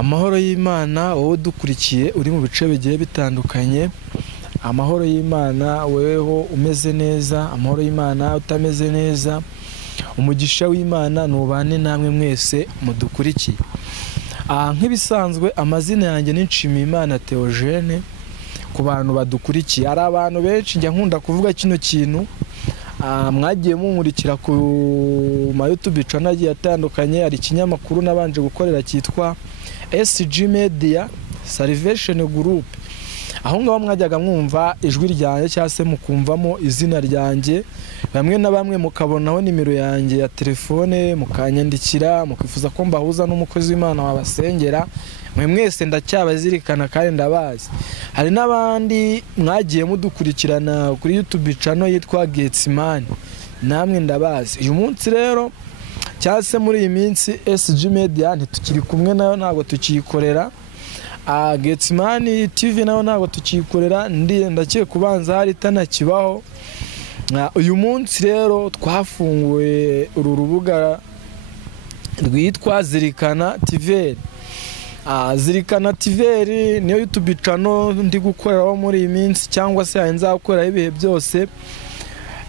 Amahoro y'Imana wowe dukurikiye uri mu bice bigiye bitandukanye. Amahoro y'Imana weho umeze neza, amahoro y'Imana utameze neza. Umugisha w'Imana nubane namwe mwese mudukurikiye. Nk'ibisanzwe amazina yanjye ni Nshimiyimana Theogene. Ku bantu badukurikiye, ari abantu benshi njya nkunda kuvuga kino kintu. Mwagiye munkurikira ku ma YouTube channel agiye atandukanye. Ari ikinyamakuru nabanje gukorera cyitwa SG Media Salvation Group. Aho ngaho mwajyaga mwumva ijwi ryanjye cyangwa se mukumvamo izina ryanjye, bamwe na bamwe mukabonaho nimero yanjye ya telefone, mukanyandikira, mukifuza ko mbahuza n'umukozi w'Imana wabasengera. Mwe mwese ndacyabazirikana kandi ndabazi. Hari n'abandi mwagiye mudukurikirana kuri YouTube channel yitwa Getsimani, namwe ndabazi. Uyu munsi rero cyangwa se muri iyi minsi SG Media ntitukiri kumwe nayo, ntabwo tukiyikorera. Getsimani TV nayo ntabwo tukiyikorera, ndakiye kubanza hari tanakibaho. Uyu munsi rero twafunguye uru rubuga rwitwa Zirikana TV. Zirikana TV niyo YouTube channel ndi gukoreraho muri iyi minsi, cyangwa se nzakora ibihe byose.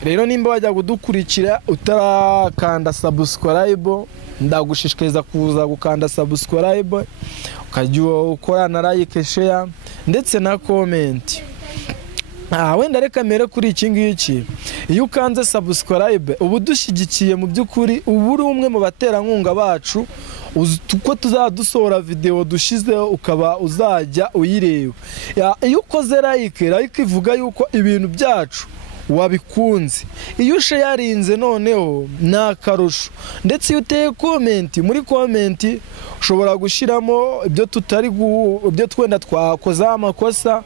Rero nimba wajya kudukurikira utarakanda subscribe, ndagushishikariza kuza gukanda subscribe, ukajya ukora na like, share ndetse na comment. Wenda reka mere kuri iki ngiki. Iyo ukanze subscribe ubu dushyigikiye mu by'ukuri, ubu uri umwe mu baterankunga bacu, uko tuzadusohora video dushizeho ukaba uzajya uyireba. Iyo ukoze like ivuga yuko ibintu byacu wabikunze. Iyo sharinze noneho nakarusho. Ndetse iyo uteye comment, muri comment ushobora gushiramo ibyo ibyo twenda twakoze amakosa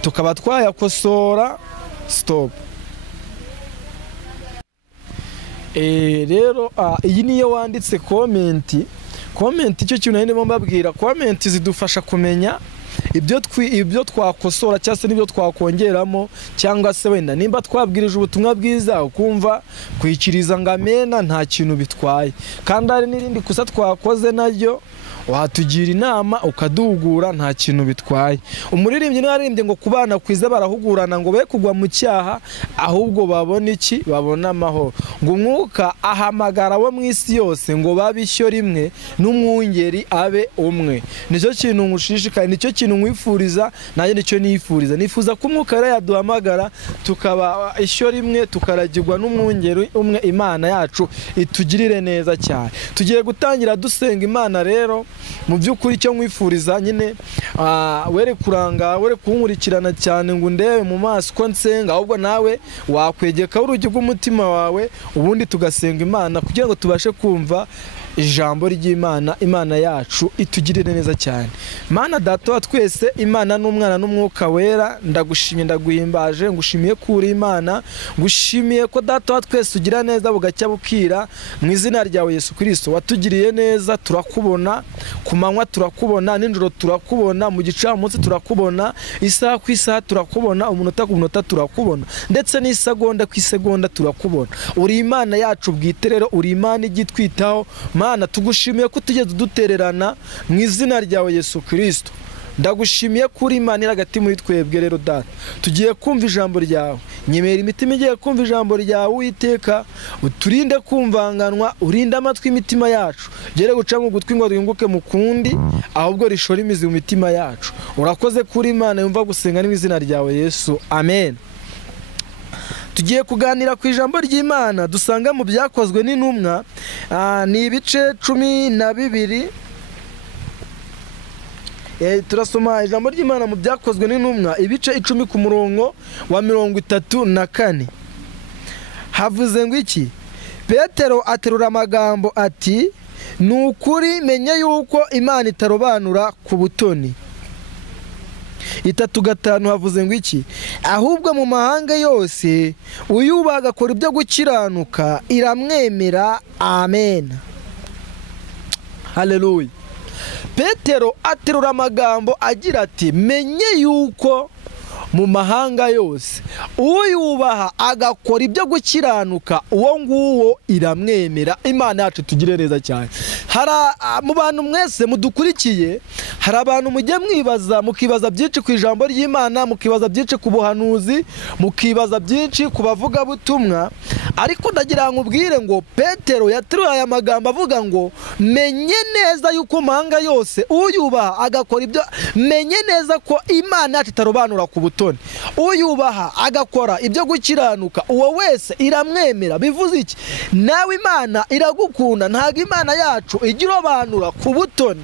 tukaba twayakosora. Stop. Rero iyi niyo wanditse comment icyo kintu ndimo mbabwira, comment zidufasha kumenya ibyo twakosora cyangwa se n'ibyo twakongeramo, cyangwa se wenda nimba twabwirije ubutumwa bwiza ukumva kwikiriza ngamena nta kintu bitwaye, kandi ari n'irindi kosa twakoze naryo watugira inama ukaduhugura nta kintu bitwaye. Umuririmbyi naririmbye ngo kubana kwiza barahugurana ngo be kugwa mu cyaha, ahubwo babona iki? Babona amahoro. Ngo umwuka ahamagara abo mu isi yose ngo babishyo rimwe n'umwungeri abe umwe. Nicyo kintu ngushishikaye, nicyo kintu nkwifuriza, nanjye nicyo nifuriza. Nifuza ko umwuka rero yaduhamagara tukaba ishyo rimwe, tukaragirwa n'umwungeri umwe. Imana yacu itugirire neza cyane. Tugiye gutangira dusenga Imana rero. Mu by'ukuri cyo nkwifuriza nyine were kuranga, were kunkurikirana cyane ngo ndebe mu maso ko nsenga, ahubwo nawe wakwegeka urugi rw'umutima wawe, ubundi tugasenga Imana kugira ngo tubashe kumva ijambo ry'Imana. Imana yacu itugirire neza cyane. Mana Data wa twese, Imana n'Umwana n'Umwuka wera, ndagushimiye ndaguhimbaje, ngushimiye kuri Imana, ngushimiye ko Data wa twese ugira neza bugacya bukira. Mu izina ryawe Yesu Kristo watugiriye neza, turakubona ku manywa, turakubona n'ijoro, turakubona mu gicamunsi, turakubona isaha ku isaha, turakubona umunota ku munota, turakubona ndetse n'isegonda ku isegonda, turakubona. Uri Imana yacu bwite rero, uri Imana igitwitaho. Mana tugushimiye ko tugeze dutererana mu izina ryawe Yesu Kristo. Ndagushimiye kuri Imana iri hagati muri twebwe. Rero Data, tugiye kumva ijambo ryawe, nyemera imitima igiye kumva ijambo ryawe. Uwiteka uturinde kumvanganwa, urinde amatwi imitima yacu, gere guca mu gutwi ngo ryunguke mu kundi, ahubwo rishora imizi mu mitima yacu. Urakoze kuri Imana yumva gusenga mu izina ryawe Yesu, amen. Tugiye kuganira ku ijambo ry'Imana dusanga mu Byakozwe n'Intumwa, ni ibice 12. Turasoma ijambo ry'Imana mu Byakozwe n'Intumwa ibice 10 ku murongo wa 34. Havuze ngo iki? Petero aterura amagambo ati, nukuri menye yuko Imana itarobanura ku butoni. 3:5 havuze ngo iki? Ahubwo mu mahanga yose uyubaha agakora ibyo gukiranuka iramwemera. Amen. Haleluya. Petero aterura amagambo agira ati, menye yuko mu mahanga yose uyubaha agakora ibyo gukiranuka uwo nguwo iramwemera. Imana yacu tugire neza cyane. Mu bantu mwese mudukurikiye hari abantu mujye mwibaza, mukibaza byinshi ku ijambo ry'Imana, mukibaza byinshi ku buhanuzi, mukibaza byinshi ku bavugabutumwa, ariko ndagira ngo ubwire ngo Petero yateruye aya magambo avuga ngo menye neza yuko amahanga yose uyubaha agakora ibyo, menye neza ko Imana yacu itarobanura ku butoni, uyubaha agakora ibyo gukiranuka uwo wese iramwemera. Bivuze iki? Nawe Imana iragukunda, ntabwo Imana yacu ijya irobanura ku butoni.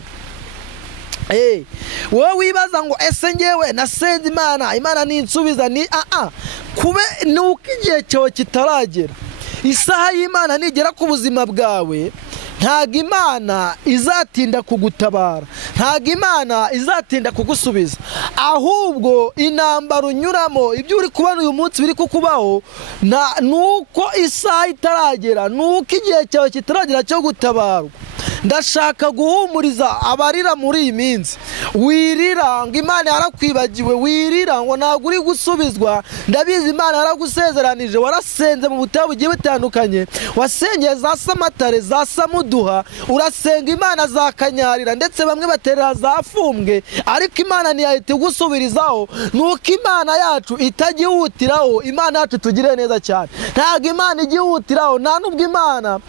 Wowe wibaza ngo ese ngewe nasenze Imana ninsubiza ni kube nuko igihe cyawe kitaragera. Isaha y'Imana nigera ku buzima bwawe, ntabwo Imana izatinda kugutabara, ntabwo Imana izatinda kugusubiza, ahubwo intambara unyuramo, ibyo uri kubona uyu munsi biri kukubaho, nuko isaha itaragera, nuko igihe cyawe kitaragera cyo gutabarwa. Ndashaka guhumuriza abarira muri iyi minsi, wirira ngo Imana yarakwibagiwe, wirira ngo ntabwo uri gusubizwa. Ndabizi Imana yaragusezeranije, warasenze mu butayu bugiye butandukanye, wasengeye za Samatare, za Samuduha, urasenga Imana za Kanyarira, ndetse bamwe baterera za Fumbwe, ariko Imana ntiyahita igusubirizaho. Nuko Imana yacu itajyihutiraho, Imana yacu tugire neza cyane, ntabwo Imana igihutiraho, nta nubwo Imana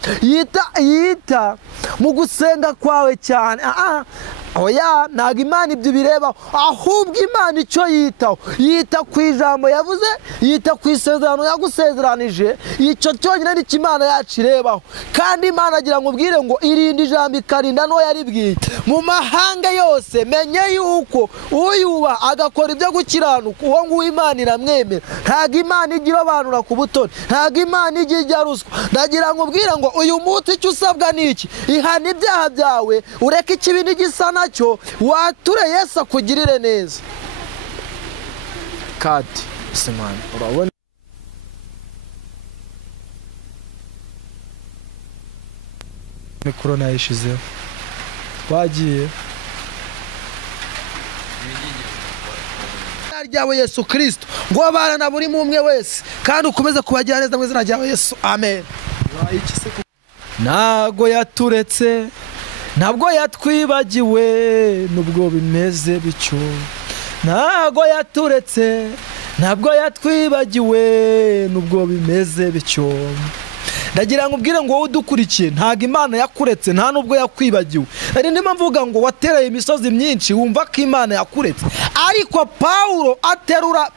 yita mu gusenga kwawe cyane. Oya, ntabwo Imana ibyo bireba, ahubwo Imana icyo yitaho, yita ku ijambo yavuze, yita ku isezerano yagusezeranije. Icyo cyonyine nicyo Imana yacu irebaho. Kandi Imana agira ngo ubwire ngo irinde ijambo ikarinda n'uwo yaribwiye. Mu mahanga yose menye yuko uyuba agakora ibyo gukiranuka uwo nguwo Imana iramwemera. Ntabwo Imana ijya irobanura ku butoni, ntabwo Imana ijya ijya ruswa. Ndagira ngo ubwire ngo uyu munsi icyo usabwa ni iki? Ihana ibyaha byawe, ureke ikibi n'igisa nacyo, wature Yesu akugirire neza. Kati Simani, urabona mikoro nayishizeho, twagiye ryawe Yesu Kristo, ngo abana buri umwe wese kandi ukomeze kubagira neza mu izina ryawe Yesu, amen. Ntago yaturetse, ntabwo yatwibagiwe, nubwo bimeze bityo. Ntago yaturetse, ntabwo yatwibagiwe, nubwo bimeze bityo. Ndagira ngo ubwire ngo wowe udukurikiye, ntabwo Imana yakuretse, nta nubwo yakwibagiwe. Ari ndimo mvuga ngo watereye imisozi myinshi wumva ko Imana yakuretse, ariko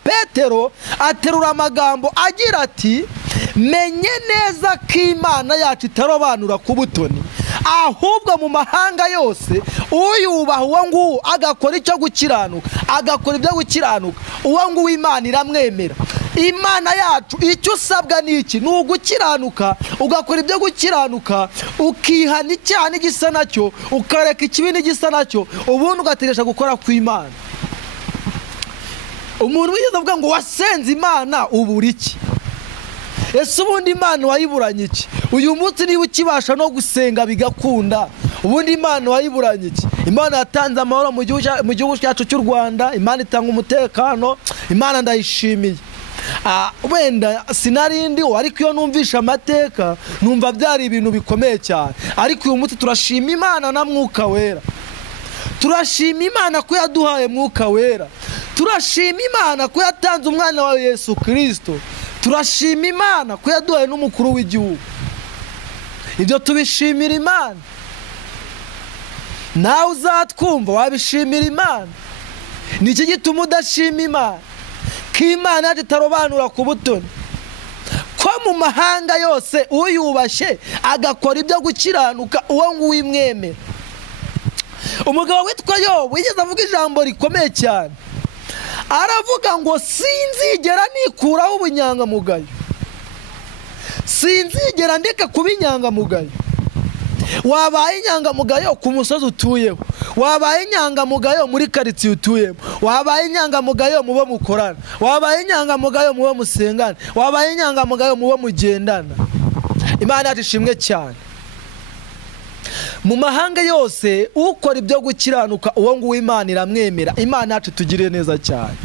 Petero aterura amagambo agira ati menye neza ko Imana yacu itarobanura ku butoni, ahubwo mu mahanga yose uyubaha uwo nguwo agakora icyo gukiranuka, agakora ibyo gukiranuka, uwo nguwo Imana iramwemera. Imana yacu icyo usabwa ni iki? Ni ugukiranuka, ugakora ibyo gukiranuka, ukihana icyaha n'igisa nacyo, ukareka ikibi n'igisa nacyo, ubundi ugategesha gukora ku Imana. Umuntu wigeze avuga ngo wasenze Imana ubura iki? Ese ubundi Imana wayiburanye iki? Uyu munsi niba ukibasha no gusenga bigakunda, ubundi Imana wayiburanye iki? Imana yatanze amahoro mu gihugu cyacu cy'u Rwanda, Imana itanga umutekano, Imana ndayishimiye. Wenda sinarindi, ariko iyo numvisha amateka numva byari ibintu bikomeye cyane. Ariko uyu munsi turashima Imana na Mwuka Wera, turashima Imana ko yaduhaye Mwuka Wera, turashima Imana ko yatanze umwana wa Yesu Kristo, turashima Imana ko yaduhaye n'umukuru w'igihugu. Ibyo tubishimira Imana. Nawe uzatwumva wabishimira Imana. Ni iki gituma udashima Imana? Ko Imana yacu itarobanura ku butoni, ko mu mahanga yose uyubashye agakora ibyo gukiranuka uwo nguwo imwemera. Umugabo witwa Yobu wigeze avuga ijambo rikomeye cyane, aravuga ngo sinzigera nikuraho ubunyangamugayo, sinzigera ndeka kuba inyangamugayo. Wabaye inyangamugayo ku musozi utuyeho, wabaye inyangamugayo muri karitsiye utuyemo, wabaye inyangamugayo mu bo mukorana, wabaye inyangamugayo mu bo musengana, wabaye inyangamugayo mu bo mugendana. Imana yacu ishimwe cyane. Mu mahanga yose ukora ibyo gukiranuka uwo nguwo Imana iramwemera. Imana yacu tugire neza cyane.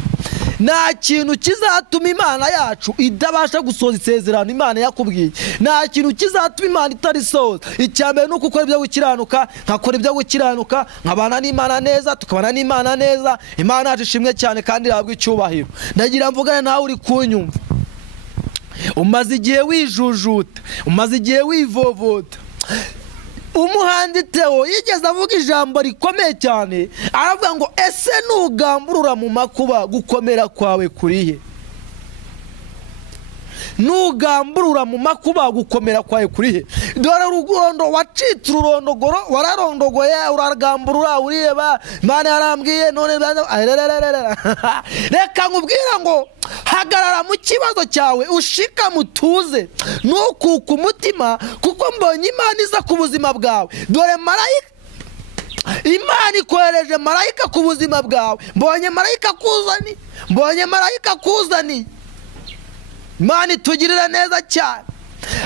nta kintu kizatuma imana yacu idabasha gusoza isezerano imana yakubwiye. Nta kintu kizatuma imana itarisoza. Icyambere nuko ukora ibyo gukiranuka, nkakora ibyo gukiranuka, nkabana n'Imana neza, tukabana n'Imana neza. Imana yacu ishimwe cyane kandi ihabwa icyubahiro. Ndagira mvugane nawe uri kunyumva, umaze igihe wijujuta, umaze igihe wivovota. Umuhandi Theo yigeze avuga ijambo rikomeye cyane, aravuga ngo ese nugamburura mu makuba gukomera kwawe kurihe? Nugamburura mu makuba gukomera kwawe kurihe? Dore urugondo wacitse ururondogoro, wararondogoye uragamburura ureba, Imana yarambwiye none reka nkubwira ngo hagarara mu kibazo cyawe, ushika mutuze, nukuka umutima, kuko mbonye Imana iza ku buzima bwawe. Dore marayika, Imana ikohereje marayika ku buzima bwawe. Mbonye marayika kuzani. Imana itugirira neza cyane.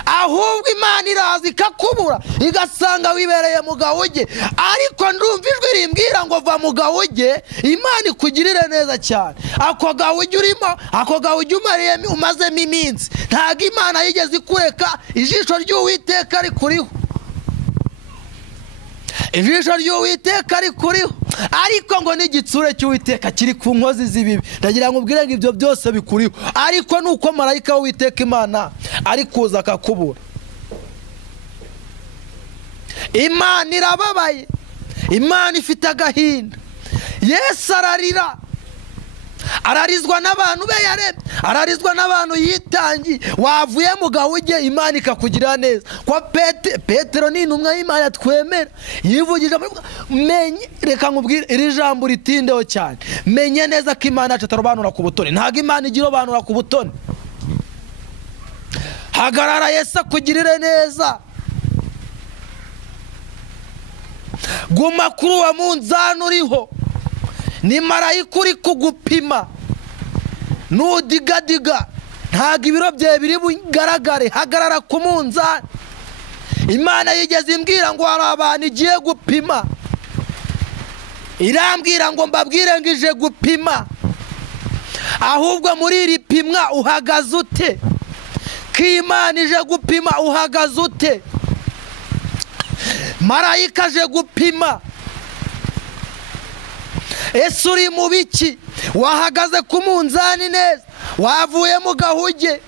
Ahubwo Imana iraza ikakubura, igasanga wibereye mu gahuge, ariko ndumva ijwi rimbwira ngo va mu gahuge, Imana ikugirire neza cyane. Ako gahuge urimo, ako gahuge umazemo iminsi, ntago Imana yigeze ikureka. Ijisho ry'Uwiteka rikuriho, ijisho ry'Uwiteka rikuriho, ariko ngo n'igitsure cy'Uwiteka kiri ku nkozi z'ibibi. Ndagira ngo ubwire ngo ibyo byose bikuriho, ariko nuko marayika w'Uwiteka Imana ari kuza akakubura. Imana irababaye, Imana ifite agahinda. Yesu ararira, ararizwa n'abantu be yaremye, ararizwa n'abantu yitangiye. Wavuye mu gahuge, Imana ikakugirira neza. Kwa Petero ni intumwa y'Imana twemera, yivugije menye. Reka nkubwire iri jambo ritindeho cyane, menye neza ko Imana yacu atarobanura ku butoni. Ntago Imana igira obanura ku butoni. Hagarara Yesu akugirire neza. Guma kuri uwo munzani uriho, ni marayika uri kugupima. Nudigadiga ntago ibiro byawe biri bugaragare. Hagarara ku munzani. Imana yigeze imbwira ngo hari abantu igiye gupima, irambwira ngo mbabwire ngo ije gupima. Ahubwo muri iri pimwa uhagaze ute? Ko Imana ije gupima uhagaze ute? Marayika aje gupima. Ese uri mu biki? Wahagaze ku munzani neza? Wavuye mu gahuge?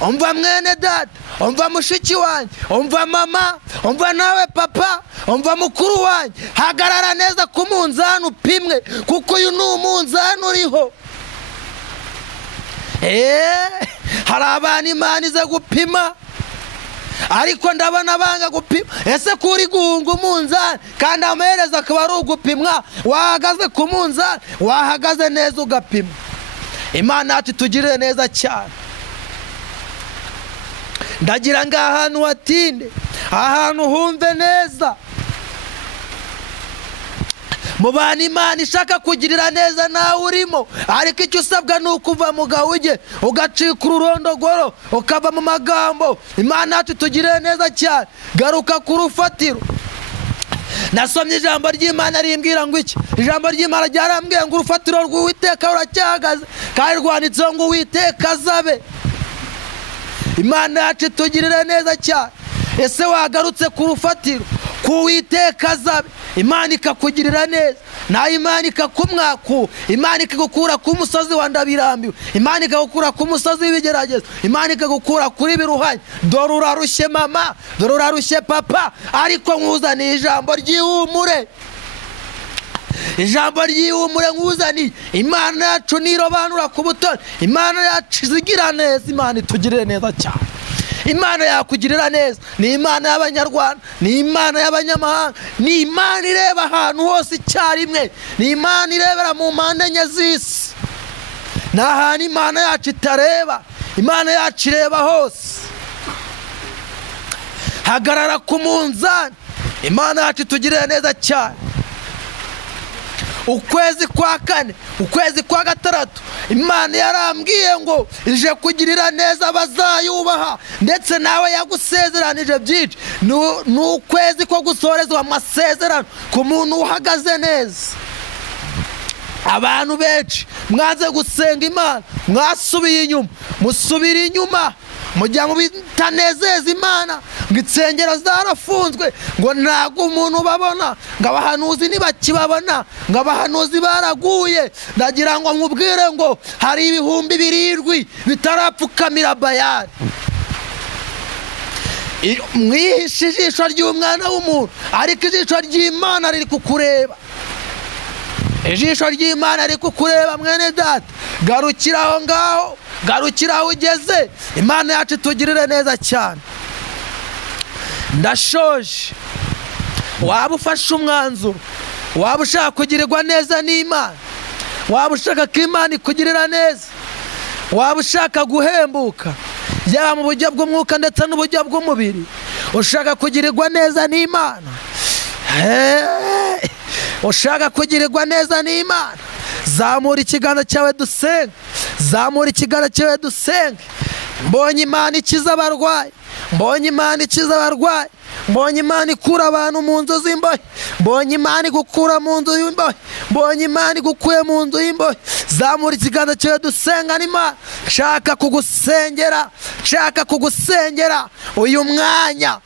Umva mwene data, umva mushiki wanjye, umva mama, umva nawe papa, umva mukuru wanjye, hagarara neza ku munzani upimwe, kuko uyu ni umunzani uriho. Hari abantu Imana ize gupima, ariko ndabona banga gupima. Ese kuri guhunga umunzani kandi amaherezo akaba ari ugupimwa? Wahagaze ku munzani, wahagaze neza ugapima. Imana yacu itugirire neza cyane. Ndagira ngo ahantu hatinde, ahantu humve neza. Mu bantu Imana ishaka kugirira neza nawe urimo, ariko icyo usabwa ni ukuva mu gahuge, ugacika ururondogoro, ukava mu magambo. Imana yacu itugirire neza cyane. Garuka ku rufatiro. Nasomye ijambo ry'Imana rimbwira ngo iki? Ijambo ry'Imana ryarambwiye ngo urufatiro rw'Uwiteka ruracyahagaze, kandi rwanditseho ngo Uwiteka azabe. Imana yacu itugirire neza cyane. Ese wagarutse ku rufatiro, ku Uwiteka azabe, Imana ikakugirira neza. Na Imana ikakumwaku, Imana ikagukura ku musozi wa ndabirambiwe, Imana ikagukura ku musozi w'ibigeragezo, Imana ikagukura kuri biruhanye. Dore urarushye mama, dore urarushye papa, ariko nkuzaniye ijambo ry'ihumure. Ijambo ry'ihumure nkuzaniye. Imana yacu nirobanura ku butoni, Imana yacu izigira neza. Imana itugirire neza cyane. Imana yakugirira neza. Ni Imana y'Abanyarwanda, ni Imana y'abanyamahanga, ni Imana ireba ahantu hose icyarimwe, ni Imana irebera mu mpande enye z'isi. Nta hantu Imana yacu itareba, Imana yacu ireba hose. Hagarara ku munzani. Imana yacu itugirire neza cyane. Ukwezi kwa kane, ukwezi kwa gatandatu, Imana yarambwiye ngo ije kugirira neza abazayubaha, ndetse nawe yagusezeranije byinshi. Ni ukwezi ko gusorezwa amasezerano ku muntu uhagaze neza. abantu benshi mwanze gusenga Imana, mwasubiye inyuma, musubira inyuma, mujya mu bitanezeza Imana, ngo insengero zarafunzwe, ngo ntago umuntu babona, ngo abahanuzi ntibakibabona, ngo abahanuzi baraguye. Ndagira ngo nkubwire ngo hari ibihumbi 7 bitarapfukamira Bayali. Mwihishe ijisho ry'umwana w'umuntu, ariko ijisho ry'Imana riri kukureba. Ijisho ry'Imana riri kukureba mwene data. Garukira aho ngaho, garukira aho ugeze. Imana yacu tugirire neza cyane. Ndashoje. Waba ufashe umwanzuro, waba ushaka kugirirwa neza n'Imana, waba ushaka ko Imana ikugirira neza, waba ushaka guhembuka yaba mu buryo bw'umwuka ndetse n'uburyo bw'umubiri, ushaka kugirirwa neza n'Imana, ushaka kugirirwa neza n'Imana, zamura ikiganza cyawe dusenge, zamura ikiganza cyawe dusenge. Mbonye Imana ikiza abarwayi, mbonye Imana ikiza abarwayi, mbonye Imana ikura abantu mu nzu z'imbohe, mbonye Imana igukura mu nzu y'imbohe, mbonye Imana igukuye mu nzu y'imbohe. Zamura ikiganza cyawe dusenga n'Imana. Nshaka kugusengera, nshaka kugusengera uyu mwanya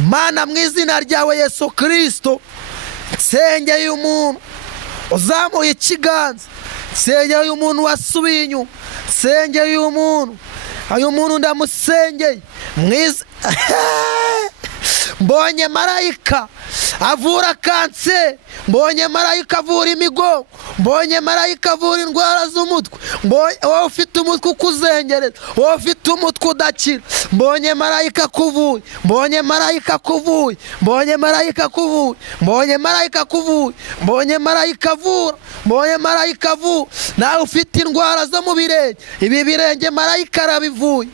Mana, mu izina ryawe Yesu Kristo, nsengeye umuntu uzamuye ikiganza, nsengeye uyu muntu wasubiye inyuma, nsengeye uyu muntu ndamusengeye mwiza. Mbonye marayika avura kanseri, mbonye marayika avura imigongo, mbonye marayika avura indwara z'umutwe, wowe ufite umutwe ukuzengereza, wowe ufite umutwe udakira, mbonye marayika kuvuye, mbonye marayika kuvuye, mbonye marayika kuvuye, mbonye marayika kuvuye, mbonye marayika avura, mbonye marayika avura. Nawe ufite indwara zo mu birenge, ibi birenge marayika arabivuye.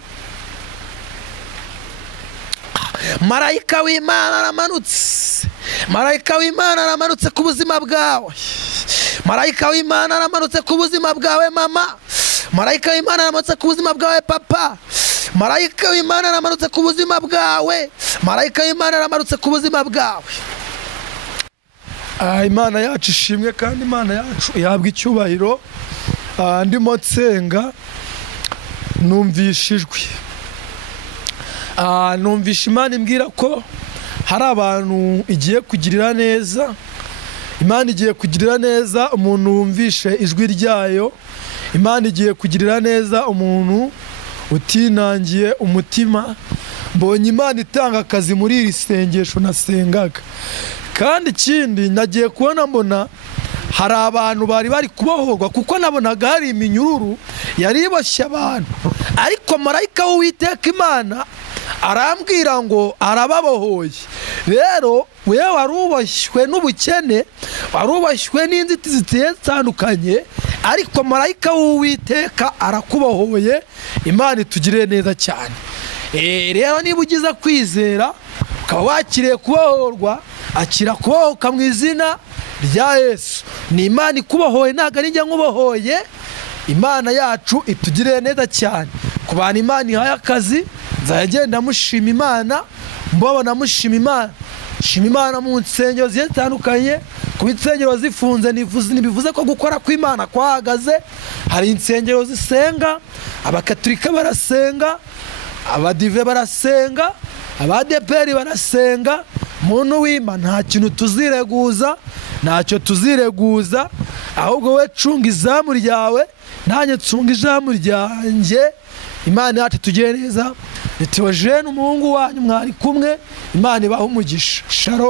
Marayika w'Imana aramanutse, marayika w'Imana aramanutse ku buzima bwawe, marayika w'Imana aramanutse ku buzima bwawe mama, marayika w'Imana aramanutse ku buzima bwawe papa, marayika w'Imana aramanutse ku buzima bwawe, marayika w'Imana aramanutse ku buzima bwawe. Imana yacu ishimwe kandi Imana yacu ihabwa icyubahiro. Ndimo nsenga numvishijwe, numvisha Imana imbwira ko hari abantu igiye kugirira neza. Imana igiye kugirira neza umuntu wumvishe ijwi ryayo. Imana igiye kugirira neza umuntu utinangiye umutima. Mbonye Imana itanga akazi muri iri sengesho nasengaga. Kandi ikindi nagiye kubona mbona hari abantu bari kubohorwa, kuko nabonaga hari iminyururu yari iboshye abantu, ariko marayika w'Uwiteka Imana arambwira ngo arababohoye. Rero wewe warubashywe n'ubukene, warubashywe n'inzitizi zitandukanye, ariko marayika w'Uwiteka arakubohoye. Imana itugirire neza cyane. Rero niba ugize kwizera ukaba wakiriye kubohorwa, akira kubohoka mu izina rya Yesu. Ni Imana ikubohoye, ntabwo ari njye nkubohoye. Imana yacu itugirire neza cyane. Ku bantu Imana ihaye akazi, nzagenda mushima Imana, mbabona mushima Imana. Shima Imana mu nsengero zitandukanye, ku insengero zifunze ntibivuze ko gukora kw'Imana kwahagaze. Hari insengero zisenga, abakatolika barasenga, abadive barasenga, abadeperi barasenga. Muntu w'Imana nta kintu tuzireguza, ntacyo tuzireguza, ahubwo we cunga izamu ryawe, nanjye cunga izamu ryanjye. Imana yacu tugire neza. Ni Theogene umuhungu wanyu mwari kumwe. Imana ibahe umugisha. Shalom.